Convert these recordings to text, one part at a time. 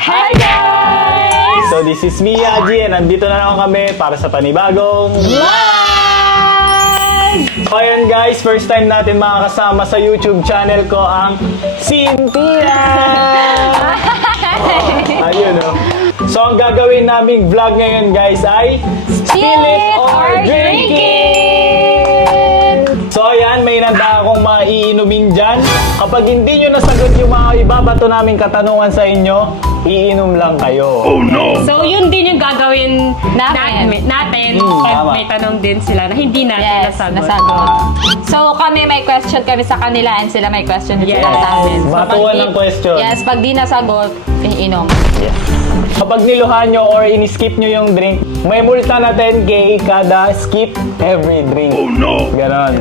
Hi guys! So this is me, Aji, and nandito na naman kami para sa panibagong Live! So ayan guys, first time natin makakasama sa YouTube channel ko ang Cynthia! Ayun o. So ang gagawin naming vlog ngayon guys ay Spill it or drink it! So ayan, may nanda akong maiinumin dyan. Kapag hindi nyo nasagot yung mga ibabato naming katanungan sa inyo, iinom lang kayo. Oh no! So, yun din yung gagawin natin pag tama. may tanong din sila na hindi natin nasagot. So, kami may question kami sa kanila and sila may question din Yes. sila sa amin. So, Matuwa pag ng question. Yes, pag di nasagot, iinom. Kapag niluhan nyo or in-skip nyo yung drink, may multa na 10k kada skip every drink. Oh no! Ganon.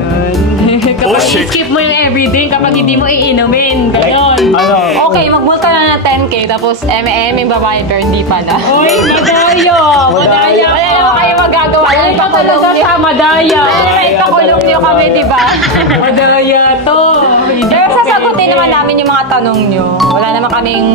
Kapag skip mo yung everyday, kapag hindi mo iinumin, ganon. Ano? Okay, magmulta na ng 10k tapos yung babae pero hindi pala. Oy, madaya! Madaya! Wala naman kayo magagawa. Ay, pa talaga sa madaya! Ay, pakulong nyo kami, di ba? Madaya to! Hindi Pero pa sasagutin pwede. naman namin yung mga tanong nyo. Wala naman kaming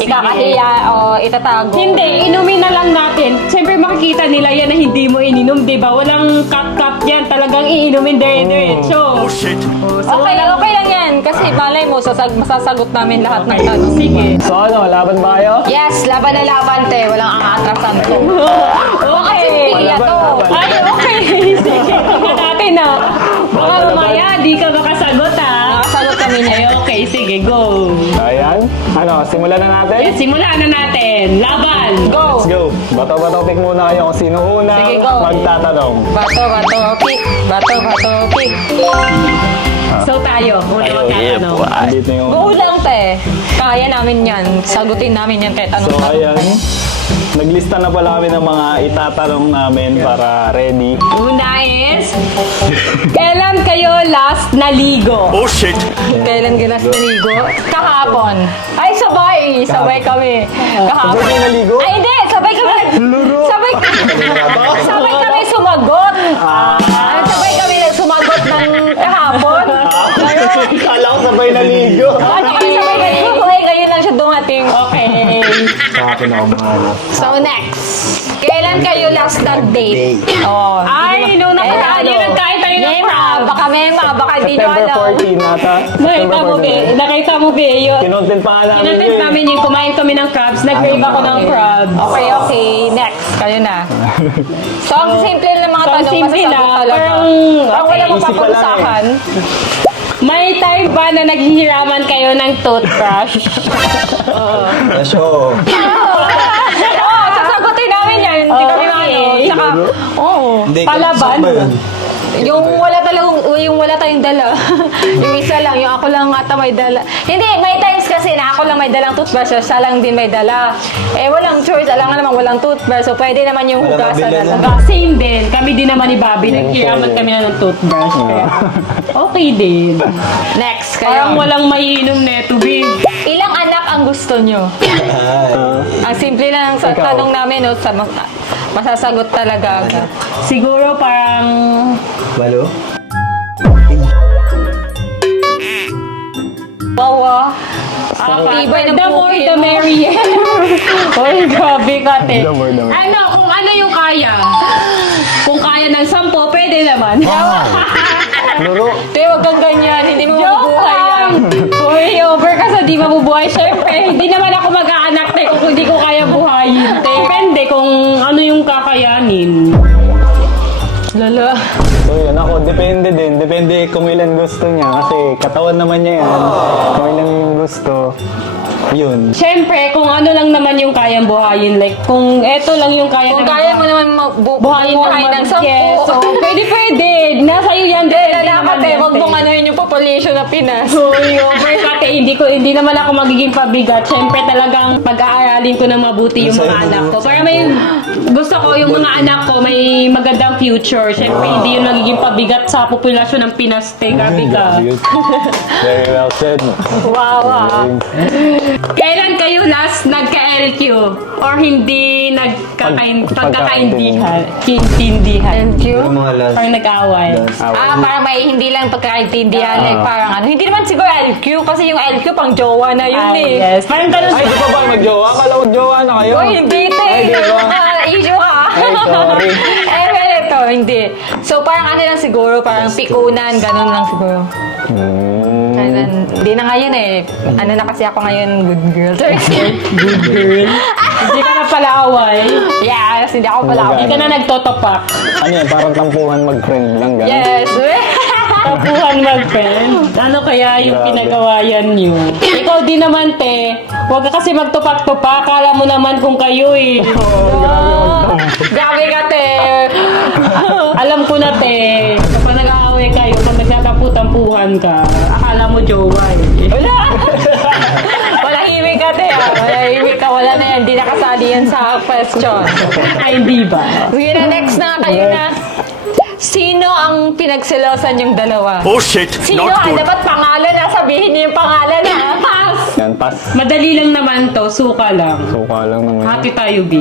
sige. ikakahiya o itatago. Hindi, inumin na lang natin. Siyempre makikita nila yan na hindi mo ininom, di ba? Walang cut-cut yan. Talagang iinumin dire-diretso. Oh, shit! Okay lang yan. Kasi malay mo, masasagot namin lahat ng tanong. Sige. So ano, laban ba kayo? Yes, laban na laban, te. Walang aatrasan ko. Okay. Pila to. Ay, okay. Sige, tingnan natin na. Baka mamaya, di ka makasagot ha. Nakasagot kami niya. Ay, okay. Sige, go. Ayan. Ano, simulan na natin? Yes, simulan na natin. Laban. Go! Let's go. Bato-bato pick muna kayo kung sino unang Sige, go. magtatanong. Bato, kick. Bato, kick. So tayo, una magtatanong. Andito yung... Go lang, te. Kaya namin yan. Sagutin namin yan kahit So anong ayan. Naglista na pala kami ng mga itatanong namin para ready. Una is, kailan kayo last naligo? Oh shit! Kailan ginas naligo? Kahapon. Ay, sabay kami. Kahapon. Sabay kayo naligo? Ay, hindi. Sabay kami. Luro. Sabay kami sumagot. Sabay kami sumagot ng kahapon. Kala ko sabay naligo. Ano kami sabay naligo? Ay, ngayon lang siya dumating. Okay. Sa akin ako mga So, next. Kailan kayo last nag-date? Oh. Ay, nung nakaraan, yun ang kahit tayo ng crab. Baka hindi nyo September alam. 14 nata. Nakita mo, Be. Nakita mo, Be. Yun. Kinontent pa nga namin. Kinatid namin yung kumain kami ng crabs. Nag-crave ako ng crabs. Okay. Next. Kayo na. So, ang simple lang mga So, ang tanong. simple masasagot lang. talaga. Parang, Ang wala okay. mong Easy pa lang papag-usapan. May time ba na naghihiraman kayo ng toothbrush? Show. Oo, sasagutin namin yan. Hindi kami Okay. Tsaka, oo. Palaban? Yung wala tayong dala. Yung isa lang, yung ako lang ata may dala. Hindi, may times kasi na ako lang may dalang toothbrush, siya lang din may dala. Eh, walang choice, alam nga naman walang toothbrush, so pwede naman yung hugasan na lang. Same din. Kami din naman ni Bobby. Naghihiraman kami na ng toothbrush. Kaya, okay din. Next, Parang kayo. walang maiinom neto, Be. Ilang anak ang gusto nyo? Ang simple lang sa Ikaw. tanong namin, no, masasagot talaga. Siguro parang... Balo? Wow, Tibay ng the more puki the mo. merrier. Oy, grabe ka, te. The more, the more. Ano, kung ano yung kaya. Kung kaya ng 10, pwede naman. Luro. Te, wag kang ganyan, hindi mo Joke mabubuhay yan. lang! Uy, over ka sa di mabubuhay. Siyempre, hindi naman ako mag-aanak, te, kung hindi ko kaya buhayin, te. Depende kung ano yung kakayanin. Lala. So yun ako, depende din. Depende kung ilan gusto niya. Kasi katawan naman niya yan. Kung ilan yung gusto, yun. Siyempre, kung ano lang naman yung kayang buhayin. Like, kung eto lang yung kaya Kung naman kaya mo naman buhayin buhay ng 10. Yes, so, pwede. Nasa iyo yan. Depende Lala ka, naman te, yan, wag te. mong anuhin yung population ng Pinas. Uy, over ka, te. Hindi naman ako magiging pabigat. Siyempre, talagang pag-aaralin ko ng mabuti yung mga anak ko. Para may gusto ko yung mga anak ko may magandang future. Siyempre, hindi yun magiging pabigat sa populasyon ng Pinas, te. Grabe ka. Very well said. Wow. Kailan kayo last nagka LQ or hindi pagkakaintindihan. LQ? Yung mga last. Parang nag-away. Parang may hindi lang pagkakaintindihan. Like, parang ano. Hindi naman siguro LQ kasi yung LQ pang jowa na yun eh. Yes. Parang ganun Ay, di pa ba magjowa? Akala magjowa na kayo. Uy, hindi te. Ay, di ba? Issue ka. Ay, sorry. well, ito, hindi. So, parang ano lang siguro, parang pikunan, ganun lang siguro. Hindi na ngayon eh. Ano na kasi ako ngayon, good girl. good girl. Hindi ka na pala away. Yes, hindi ako pala. Hindi ka na nagtotopak. Ano yan? Parang tampuhan mag-friend lang, gano'n. Yes. Tapuhan mag-friend. Ano kaya yung Grabe. pinagawayan niyo? Ikaw din naman, te. Huwag ka kasi magtupak-tupak. Akala mo naman kung kayo eh. Grabe ka, te. Alam ko na, te. Kapag nag-aaway kayo, pag nagtatampu-tampuhan ka, akala mo jowa eh. Wala. Malahimik ka, te. Malahimik ka. Wala na yan. Hindi nakasali yan sa question. Ay, hindi ba? Sige na, next na. Kayo na. Sino ang pinagselosan yung dalawa? Oh shit, Sino? not good. Dapat pangalan na. Sabihin niyo yung pangalan na. Pass. Yan, pass. Madali lang naman to. Suka lang. Suka lang naman. Hati tayo, B.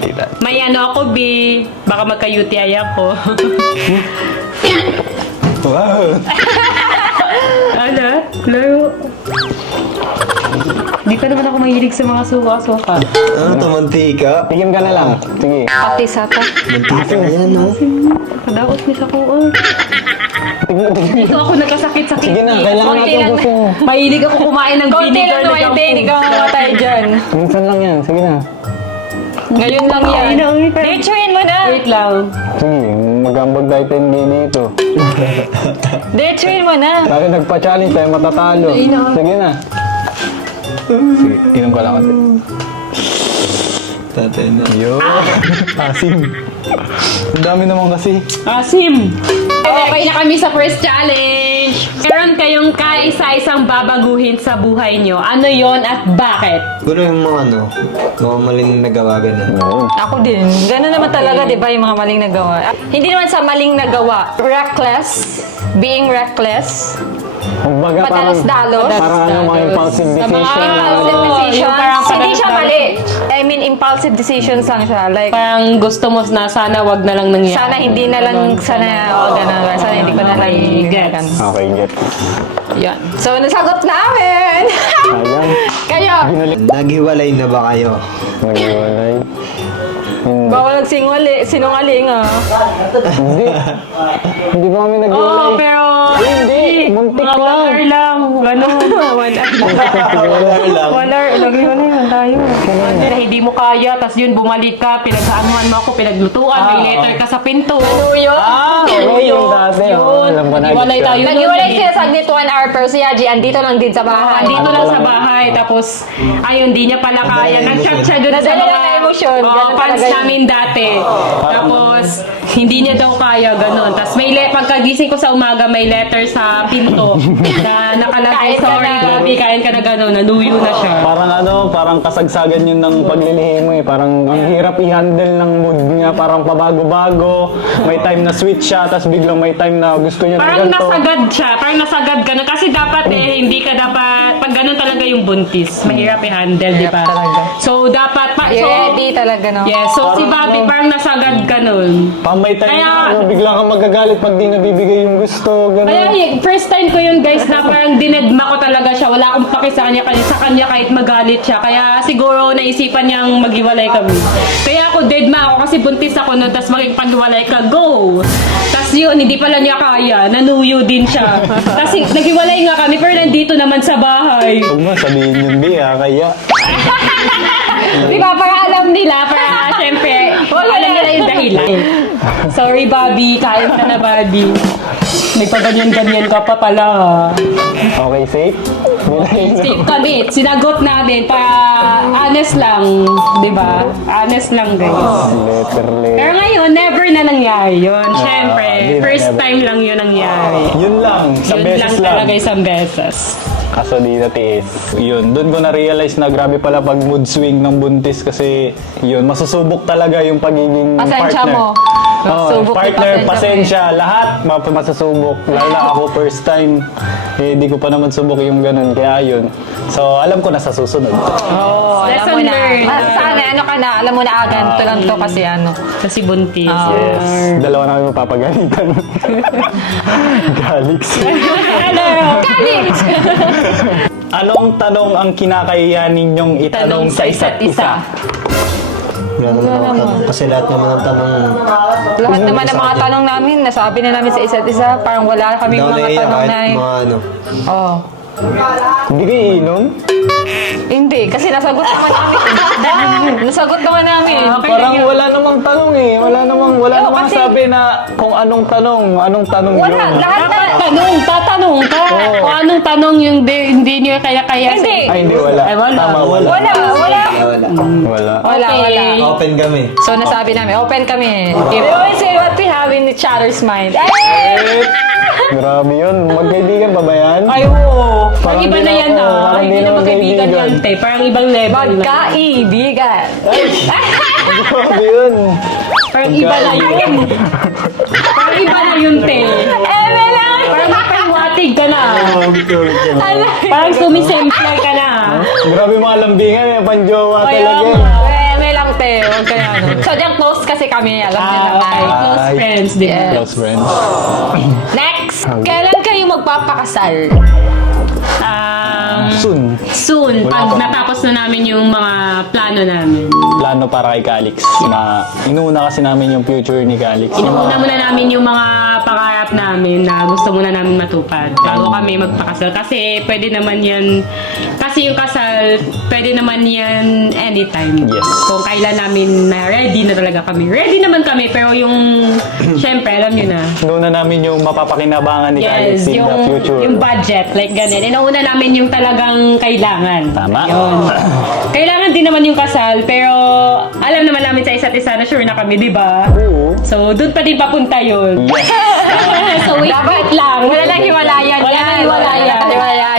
Tita. May ano ako, B. Baka magka-UTI ako. Wow. Ano? Laro. Di pa naman ako mahilig sa mga suka-suka. Ano to, mantika? Tigim ka na lang. Sige. Pati sata. Mantika yan, no? Kadaot ni sa ko. Dito ako nagkasakit-sakit. Sige na, kailangan Konti natin lang. gusto mo. Mahilig ako kumain ng Konti vinegar lang na naman, junk te. Hindi ka food. mamatay dyan. Minsan lang yan. Sige na. Ngayon lang yan. Ay, no, wait. Diretsuhin mo na. Wait lang. Sige, mag-ambag tayo 10 dito. Diretsuhin mo na. Dahil nagpa-challenge tayo, matatalo. Sige na. Sige, inom ka lang kasi. Tatay na. Yo. Asim. Ang dami naman kasi. Asim! Okay na kami sa first challenge. Meron kayong kaisa-isang babaguhin sa buhay nyo. Ano yon at bakit? Siguro yung mga ano, mga maling nagawa ganun. Ayun. Ako din. Ganun naman talaga, di ba, yung mga maling nagawa. Hindi naman sa maling nagawa. Reckless. Being reckless. Kumbaga parang, Padalos-dalos. parang ano mga impulsive Sa decision. mga- Impulsive Oo, decisions. yung parang Hindi siya padalos-dalos. mali. I mean, impulsive decisions lang siya. Like, Parang gusto mo na sana wag na lang nangyari. sana hindi na lang, sana, ganun. Sana hindi ko na lang. Okay, gets. ganun. Okay, get. Yan. So, nasagot namin! Ayan. Kayo! Naghiwalay na ba kayo? Nag-iwalay. Bawal sinungaling ah. Hindi. Hindi pa kami Oo, nag-iwalay. pero... Hindi, muntik Mga 1 lang. hour lang. Ganun. 1 hour. 1 hour. Lagi mo na yun. Tayo. Pero hindi mo kaya. Tapos yun, bumalik ka. Pinagsaanuhan mo ako. Pinaglutuan. May letter ka sa pinto. Tuyo. Oo, yung dati. Oo, alam ko na. Iwalay tayo. Nag-iwalay sila saglit 1 hour pero si Yaji andito lang din sa bahay. Dito lang sa bahay. Tapos, ayun, di niya pala kaya. Nag-chat siya dun sa Nadala mga... lang na emosyon. Oo, Ganun fans talaga yun. namin dati. Tapos, hindi niya daw kaya, ganun. Tapos, pagkagising ko sa umaga, may letter sa pinto na nakalagay, Kain ka sorry, na." Gabi, kain ka na ganun. Nanuyo na siya. Parang ano, parang kasagsagan yun ng paglilihim mo eh. Parang ang hirap i-handle ng mood niya. Parang pabago-bago. May time na sweet siya, tapos biglang may time na gusto niya ng Parang ganito. nasagad siya. Parang nasagad ka na. Kasi dapat hindi ka dapat, pag ganun talaga yung buntis, mahirap i-handle, di ba? talaga. So, dapat, Ready talaga, no? yes. So, si Bobby, parang nasagad ka nun. Pang may time Kaya- na ano, bigla kang magagalit pag di nabibigay yung gusto. Ganun. Kaya first time ko yun guys na parang dinedma ko talaga siya. Wala akong paki sa kanya kahit magalit siya. Kaya siguro naisipan niyang maghiwalay kami. Kaya ako dedma ako kasi buntis ako nun tapos magpaghiwalay ka, go! Tapos yun, hindi pala niya kaya. Nanuyo din siya. Kasi naghiwalay nga kami pero nandito naman sa bahay. Huwag mo sabihin yun, di kaya. Di ba? Para alam nila, para syempre, alam nila yung dahilan. Sorry, Bobby. Kain ka na, Bobby. May paganyan-ganyan ka pa pala, ha? Okay, safe? Safe kami. Sinagot namin para honest lang. Di ba? Honest lang, guys. Letter. Pero ngayon, never na nangyari yun. Siyempre, di na, first never. time lang yun nangyari. Yun lang, sa Yun beses lang lang. talaga isang beses. Kaso di natiis. Yun, doon ko na-realize na grabe pala pag mood swing ng buntis kasi yun, masusubok talaga yung pagiging Pasensya partner. mo. Oo, Subok ni partner, pasensya mo pasensya, lahat masusubok. Lalo na ako first time, eh di ko pa naman subok yung ganun. Kaya yun. So, alam ko na sa susunod. Oh, alam Lesson mo na. ano ka na, alam mo na ganito lang to kasi ano. Kasi buntis. Yes. Dalawa na kami mapapagalitan. Galix. Ano? Galit! Anong tanong ang kinakahiya ninyong itanong sa isa't isa? Wala naman ako tanong. Kasi lahat naman ang tanong. Lahat naman ng mga tanong namin, nasabi na namin sa isa't isa, parang wala kaming Daw mga naiiyak tanong kahit na mga ano. Oh. Hindi kayo iinom? Hindi, kasi nasagot naman namin. Nasagot naman namin. Parang wala namang tanong eh. Wala namang kasi- sabi na kung anong tanong Wala, yun. lahat na. Tatanong ka. Oo. Kung anong tanong yung hindi nyo kaya-kaya. Hindi. Ay, hindi, wala. Ay, wala. Tama, wala. Wala. Wala. Wala, Okay. wala. Open kami. So, nasabi namin, open kami. We always say what we have in each other's mind. Ay! Grabe yun. Magkaibigan pa ba yan? Ay, oo. Parang Parang iba di na na yan ako, na. parang Hindi di na na magkaibigan magkaibigan. yan, te. Parang ibang level na. Magkaibigan. Grabe yun. Parang iba na yun. Parang iba na yun, te. Eme lang! Parang mapangwatig ka na. Ano? Parang sumisemplar ka na. Grabe mga lambingan. Yung panjowa Kaya talaga. nga. Eme lang, te. Huwag kaya ano. So, diyan close kasi kami. Alam niyo na Okay, nga. close Ay. friends, di ba? Yeah. Close friends. Next! Kailan kayo magpapakasal? Soon, pag natapos na namin yung mga plano namin. Plano para kay Calix. Na inuuna kasi namin yung future ni Calix. Inuuna muna namin yung mga pangarap namin na gusto muna namin matupad bago kami magpakasal. Kasi pwede naman yan, kasi yung kasal, pwede naman yan anytime. Yes. Kung kailan namin na ready na talaga kami. Ready naman kami, pero yung, syempre, alam nyo na. Inuuna namin yung mapapakinabangan ni Calix in the future. yung budget, like ganun. Inuuna namin yung talagang kailangan. Tama. Yun. Kailangan din naman yung kasal, pero alam naman namin sa isa't isa na sure na kami, di ba? Oo. So, doon pa din papunta yun. Yes. So, wait lang. Wala nang hiwalayan Wala yan. nang hiwalayan.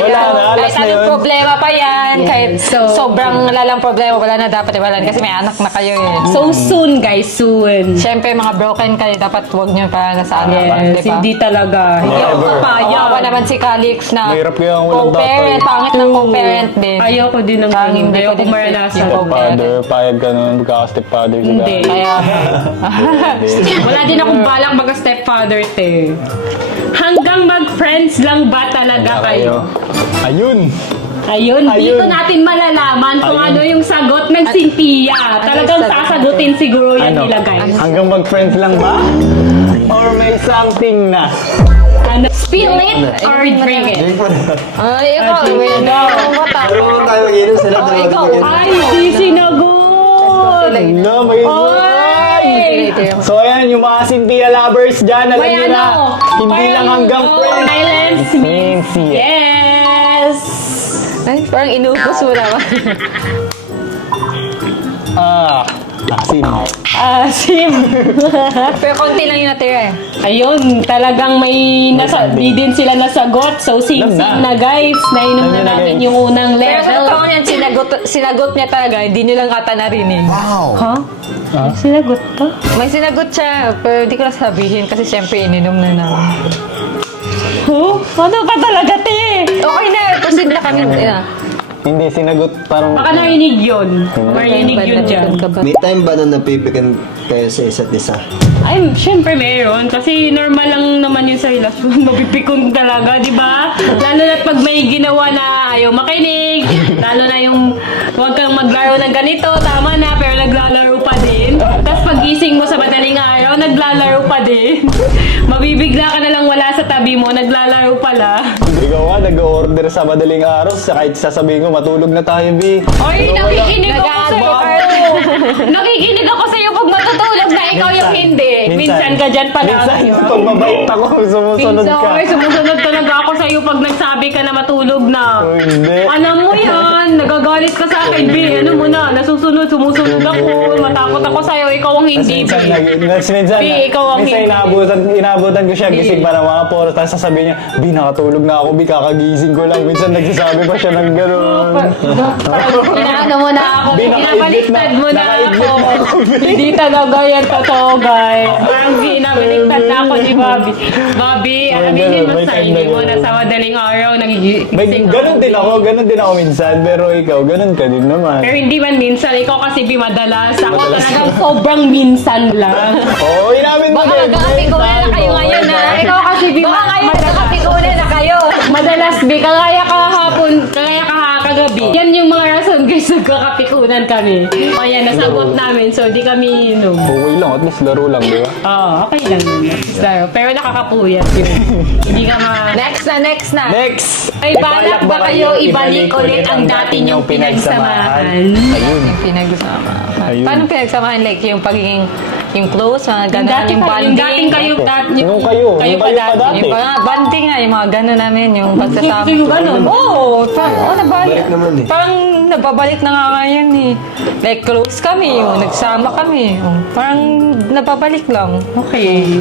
Wala na, Kahit alas na anong yun. problema pa yan. Kahit So- sobrang lalang problema, wala na dapat iwalan. Kasi may anak na kayo eh. So, soon, guys, soon. Siyempre, mga broken kayo, dapat huwag nyo pa nasa anak. Yes, hindi talaga. Hindi ako Never. papaya. Kawawa naman si Calix na Mahirap kaya ang walang co-parent. tatay. Pangit ng co-parent din. Ayoko din ng Parang ganun. hindi ko Ayoko din maranasan. fit yung Father, payag ka nun. Magkaka-step father ka. Hindi. Kaya, Wala din akong balak mag-stepfather, te. Hanggang mag-friends lang ba talaga kayo? Ayun. Ayun, dito natin malalaman kung Ayun. ano yung sagot ng Cynthia. Talagang sasagutin siguro yan Ano? nila, guys. Hanggang mag-friends lang ba? Or may something na? Ano, spill it or drink it? Drink mo na. ay, ikaw, wait. Pero kung tayo mag-inom sila, Oh, dalawa ikaw. mag-inom. Ay, di sinagot! No, may So ayan, yung mga Cynthia lovers dyan, alam May nyo na, hindi parang, lang hanggang oh, friends. silence means Means yes! Ay, parang inubos mo naman. Asin. Sim. Pero konti lang yung natira eh. Ayun, talagang di din sila nasagot. So, sing-sing Alam na guys. Nainom na Alam na, namin guys. yung unang Pero sa level. totoo niyan, sinagot niya talaga. Hindi nyo lang ata narinig. Ha? May sinagot ka? May sinagot siya, pero hindi ko na sabihin kasi syempre ininom na namin. Huh? Ano ka talaga, te? Okay na, proceed na kami. Hindi, sinagot parang... Baka narinig yun. Marinig yun dyan. May time ba na napipikan kayo sa isa't isa? Ay, syempre meron. Kasi normal lang naman yun sa relasyon. Mapipikon talaga, di ba? Lalo na pag may ginawa na ayaw makinig. Lalo na yung huwag kang maglaro ng ganito, tama na, pero naglalaro pa din. Tapos pagising mo sa madaling araw, naglalaro pa din. Mabibigla ka na lang wala sa tabi mo, naglalaro pala. Ikaw nga, nag-order sa madaling araw, kahit sasabihin ko, matulog na tayo, B. Oy, nakikinig ako sa'yo. Nag-aadvocate. Nakikinig ako sa'yo pag matutulog na ikaw yung hindi. Minsan ka dyan pala. Minsan, pag mabait ako, sumusunod Minsan, ka. oy, sumusunod talaga ako sa'yo pag nagsabi ka na matulog na. Oh, hindi. Alam mo yan, nagagalit ka sa akin, B. Ano mo na, nasusunod, sumusunod ako. Matakot ako sa'yo, ikaw ang hindi, B. Minsan, B, ikaw ang minsan hindi. inabutan ko siya, gising pa ng mga poros, tapos sasabihin niya, B, nakatulog na ako, B, kakagising ko lang. Minsan nagsasabi pa siya ng gano'n. Inaano mo na ako, B, pinabaliktad mo na nakaidlip ako. na ako, Hindi talaga yan totoo, guys. Parang binabaliktad na ako ni Bobby. Bobby, aminin mo May sa time na hindi mo ganun. na sa madaling araw May nagigising ganun din ako minsan, pero ikaw, ganun ka din naman. Pero hindi man minsan, ikaw kasi madalas. Ako talagang sobrang minsan lang. Oo, inamin mo Baka din. magkakapikunan na kayo ngayon na. Ikaw kasi Baka ngayon magkakapikunan na kayo. Madalas, kagaya kahapon, kagaya kagabi. Yan yung mga rason guys, nagkakapikunan kami. O yan, nasagot namin, so di kami inom. Okay lang, at least laro lang, di ba? Oo, okay lang yun. Pero nakakapuyat yun. Hindi ka Next na. Next! May balak ba kayo ibalik ulit ang dati niyong pinagsamahan? Ayun. Pinagsama. Ayun. Paano pinagsamahan? Like, yung pagiging, yung close, mga Yung gano'n, dati yung kayo, yung dating bonding. kayo, Nung kayo pa pa dati. dati. Yung mga bonding nga, yung mga gano'n namin, yung pagsasama. Yung gano'n? Oo, nabalik. Balik naman eh. Parang nababalik na nga ngayon eh. Like, close kami, nagsama kami. Parang nababalik lang. Okay.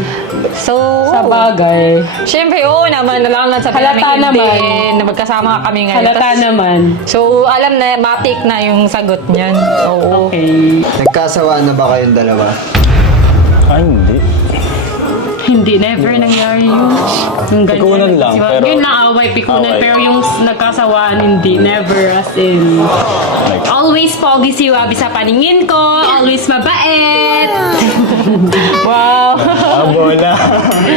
So, Sa bagay. Siyempre, oo naman, alam lang sa Halata naman. na magkasama kami ngayon. Halata Tas- naman. So, alam na, matik na yung sagot niyan. Oo. Okay. Nagkasawaan na ba kayong dalawa? Ay, hindi. Hindi, never nangyari yun. Yung ganyan. Pikunan lang, pero- Yun lang away, pikunan. Okay. Pero yung nagkasawaan, hindi. Never as in. Like, Always pogi si Wabi sa paningin ko. Always mabait. Wow. bola.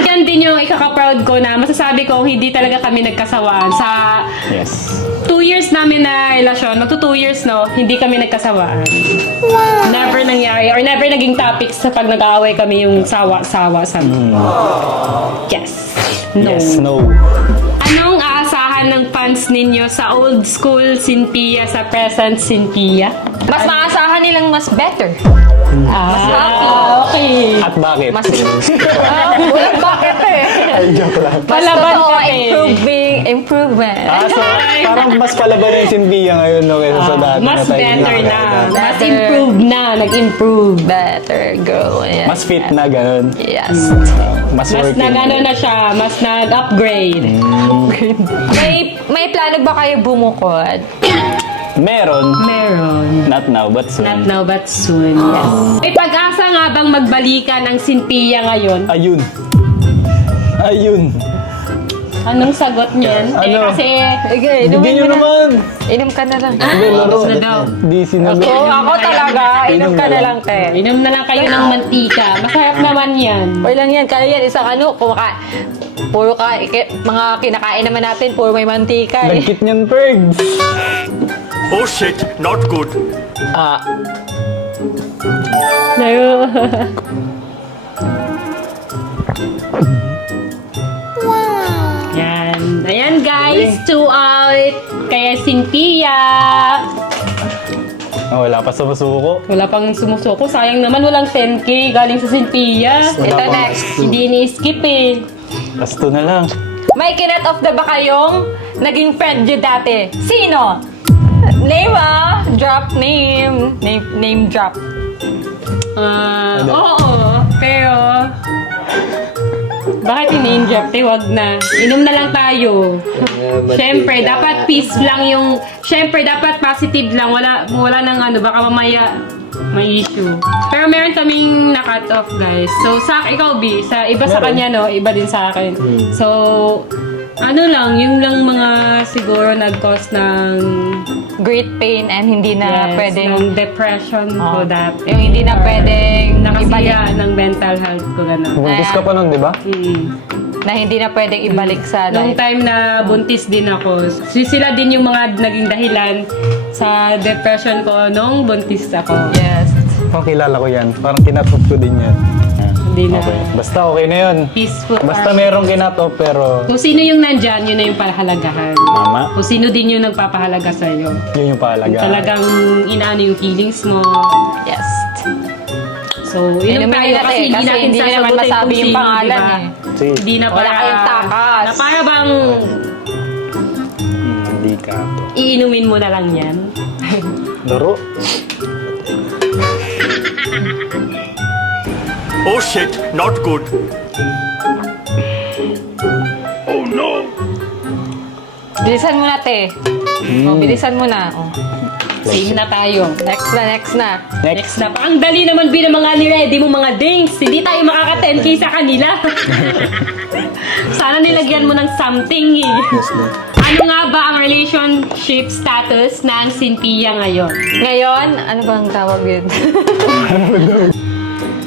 Yan din yung ikaka-proud ko na masasabi ko hindi talaga kami nagkasawaan. Sa Yes. 2 years namin na relasyon, magto 2 years no, hindi kami nagkasawaan. Never nangyari or never naging topics sa pag nag-aaway kami yung sawa-sawa sa Yes. No. Yes, no. Anong aasahan ng fans ninyo sa old school Cynthia sa present Cynthia? Mas maasahan nilang mas better. Okay. At bakit? Mas... Walang bakit eh. Ay, joke lang. Mas Palaban totoo, kami. improvement. So, parang mas palaban na yung Cynthia ngayon, no, kaysa sa dati. Mas na tayo better na. nakakita. Mas improved na. Nag-improve. Better girl. Yes. Mas fit na, ganun. Yes. Mas Mas working. nag-ano na siya. Mas nag-upgrade. May plano ba kayo bumukod? Meron. Meron. Not now, but soon. Not now but soon. Yes. May pag-asa nga bang magbalikan ang Cynthia ngayon? Ayun. Ayun. Anong sagot niyan? Ano? Kasi... Okay, Hindi nyo naman. Inom ka na lang. Hindi, laro. na daw. Di sinagot. Oo, ako talaga. Inom ka na lang, te. Inom na lang kayo ng mantika. Masarap naman yan. Okay lang yan. Kaya yan, isang ano, puro mga kinakain naman natin, puro may mantika eh. Nagkit niyan, Pergs. Oh shit, not good. Laro. Yan. Ayan guys, 2 out. Kaya Cynthia. Oh, wala pa sa masuko. Wala pang sumusuko. Sayang naman walang 10K galing sa Cynthia. Ito next. Hindi ni-skip eh. Last 2 na lang. May kinat of the ba kayong naging friend nyo dati? Sino? Name ah! Drop name. Name drop. Oo. Pero... Bakit i-name drop? Wag na. Inom na lang tayo. Siyempre, dapat peace lang yung... Siyempre, dapat positive lang. Wala nang ano, baka mamaya may issue. Pero meron kaming na-cut off, guys. So, ikaw, B, iba sa kanya, no? Iba din sa akin. So, ano lang, yung lang mga siguro nag-cause ng... Great pain and hindi na pwedeng... ng depression ko that. Yung hindi na pwedeng Nakasiya ng mental health ko, gano'n. Buntis ka pa nun, di ba? na hindi na pwedeng ibalik sa Nung life. time na buntis din ako, sila din yung mga naging dahilan sa depression ko nung buntis ako. Yes. Oh, kilala ko yan. Parang kinatop ko din yan. Hindi na. Okay. Basta okay na yun. Peaceful. Basta merong kinatop pero Kung sino yung nandyan, yun na yung pahalagahan. mama, Kung sino din yung nagpapahalaga sa'yo. yun yung pahalaga. Talagang inaano yung feelings mo. Yes. So, yun Inumin tayo natin kasi hindi natin hindi naman sasagutin masabi kung yung sino, pangalan diba? eh. Sige. Hindi na Wala para... kayong takas. Na para bang Hindi ka to. iinumin mo na lang yan. Laro. Oh shit, not good. Oh no. Bilisan mo na, te. Oh, bilisan mo na. Oh. Same na tayo. Next na. Next na. Ang dali naman ng mga ni-ready mo mga drinks. Hindi tayo makaka-10K sa kanila. Sana nilagyan mo ng something eh. Yes, na. Ano nga ba ang relationship status ng Cynthia ngayon? Ngayon, ano bang tawag yun?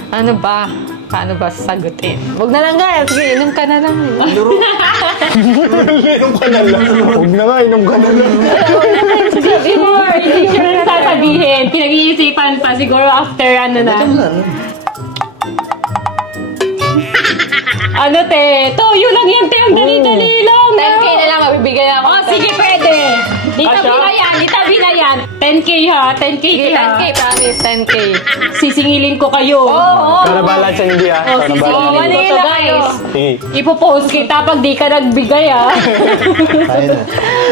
Ano ba? Paano ba sasagutin? Huwag na lang guys. Sige, inom ka na lang. Inom ka na lang. Huwag na nga, inom ka na lang. Before, hindi sure na sasabihin. Pinag-iisipan pa siguro after ano na. Ano te? Toyo lang yan te. Ang dali-dali lang. 10K na lang, mabibigay ako. Oh, sige, pwede. Ditabi Kasha? na yan, ditabi na yan. 10K ha, 10K Sige, ha. 10K, promise, 10K. Sisingilin ko kayo. Oo. Para bahala sa hindi ah. Oh, Para sige. bahala sa hindi. Manila kayo. Sige. Ipopost kita pag di ka nagbigay ha. Kaya na.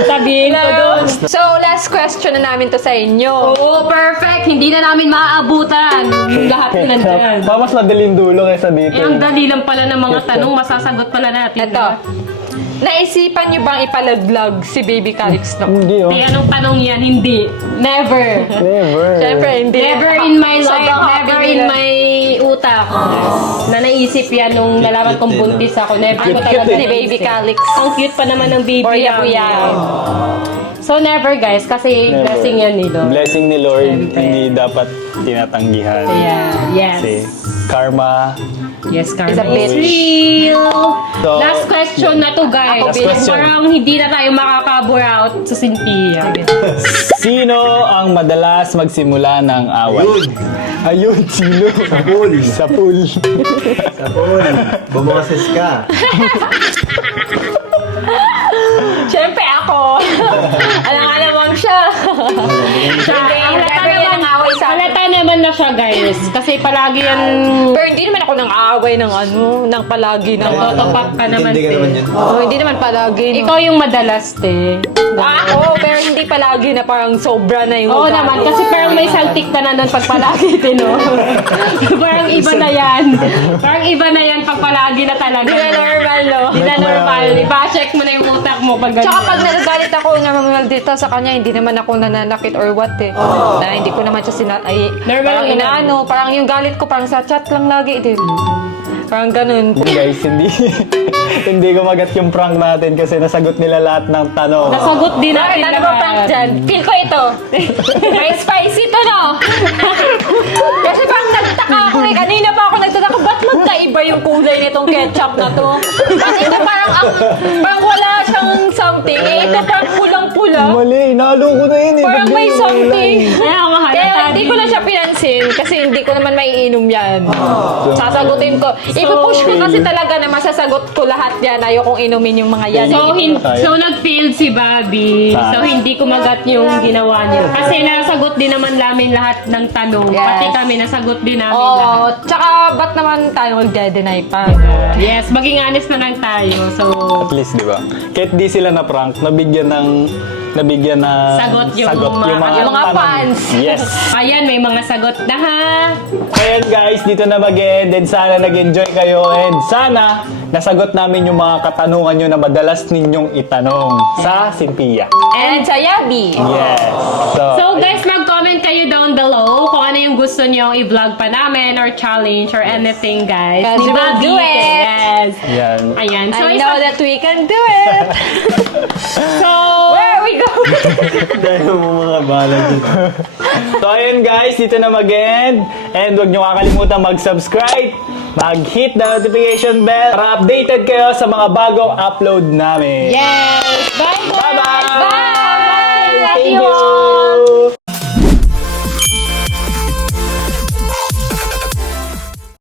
Sabihin ko doon. So, last question na namin to sa inyo. Oo, perfect. Hindi na namin maaabutan. Yung lahat na nandyan. Mas madaling dulo kaysa dito. Eh, ang dali lang pala ng mga tanong, masasagot pala natin. Ito. Naisipan niyo bang ipalaglag si Baby Calix no? Hindi oh. Eh, anong tanong yan? Hindi. Never. Never. Siyempre, hindi. Never in my life, Sobrang never happy in nila. my utak na naisip yan nung nalaman kong buntis ako. Never ko Cute, talaga cute eh. Si Baby naisip. Calix. Ang cute pa naman ng baby. Buya-buya. So never guys, kasi Never. blessing yan ni Lord. Blessing ni Lord, Siyempre. hindi dapat tinatanggihan. Yeah. Yes. Kasi karma. Yes, karma Is a bitch. real. So, Last question na to guys. Last question. Parang hindi na tayo makaka-out sa Cynthia. Sino ang madalas magsimula ng away? Ayun. Ayun, sino? Sa pool. Sa pool. Sa pool. Bumoses ka. Siyempre ako. Alang-alamang siya. Hindi, never yan ang away sa akin. Halata naman na siya guys. Kasi palagi yan Pero hindi naman ako nang aaway ng ano, ng palagi ng totopak ka naman. Hindi ka te. naman yun. Oh, hindi naman palagi. No? Ikaw yung madalas te. Ako, pero hindi palagi na parang sobra na yung Oo ugali. naman, kasi parang may saltik ka na doon pag palagi tino. Parang iba na yan. Parang iba na yan pag palagi na talaga. Hindi na normal, no? Hindi na normal. Ipa-check mo na yung utak mo pag ganun. Tsaka pag nagagalit ako na dito sa kanya, hindi naman ako nananakit or what eh. Na hindi ko naman siya Normal parang naman. inaano, parang yung galit ko parang sa chat lang lagi din. Parang ganun. Guys, hindi gumagat yung prank natin kasi nasagot nila lahat ng tanong. Nasagot din Bakit natin ano ba prank dyan? Feel ko ito. May spicy to, no? Kasi parang nagtaka ako eh. Kanina pa ako nagtataka, ba't magkaiba yung kulay nitong ketchup na to? Ba't ito parang wala siyang something. Eh, ito parang pulang-pula. Mali, nalo ko na yun eh. Parang Ba't may ganun something. kulay? Kaya ako Kaya halata hindi din. ko na siya pinansin kasi hindi ko naman maiinom yan. Sasagutin ko. Ipupush ko kasi talaga na masasagot ko lahat yan. Ayokong inumin yung mga yan. So nag-failed si Bobby. So hindi kumagat yung ginawa niya. Kasi nasagot din naman namin lahat ng tanong. Yes. Pati kami nasagot din namin lahat. Oo, tsaka ba't naman tayo magde-deny pa? Yes, maging honest na lang tayo. So At least, di ba? Kahit di sila na prank, nabigyan na Sagot yung mga tanong. fans. Yes. ayan, may mga sagot na ha. Ayan guys, dito na mag-end and sana nag-enjoy kayo and sana nasagot namin yung mga katanungan nyo na madalas ninyong itanong sa Cynthia. And sa Yabi. Yes. So guys, mag-comment kayo down below kung ano yung gusto nyo i-vlog pa namin or challenge or anything guys. Because Ni we will Bobby, do it. Yes. Yan. Ayan. So, I know that we can do it. so Where are we going? Dahil mo mga bala dun. So ayun guys, dito na mag-end and huwag nyo kakalimutan mag-subscribe, mag-hit the notification bell para updated kayo sa mga bagong upload namin. yes. Bye. Bye-bye! Bye! Thank Love you you! all!